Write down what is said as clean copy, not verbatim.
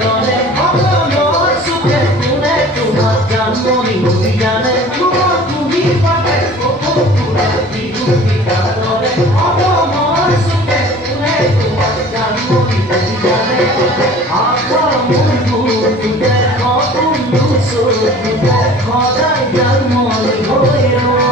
দরে আমার সুখে তুলে তোমার জানমনি জানে তুমি পাবে পুরা বিভূতিকা দরে আমার সুখে তুলে তোমার জানমনি জানে আকার মনু তুলে কবুলু সুতুলে খোদাই জানমনি হইরো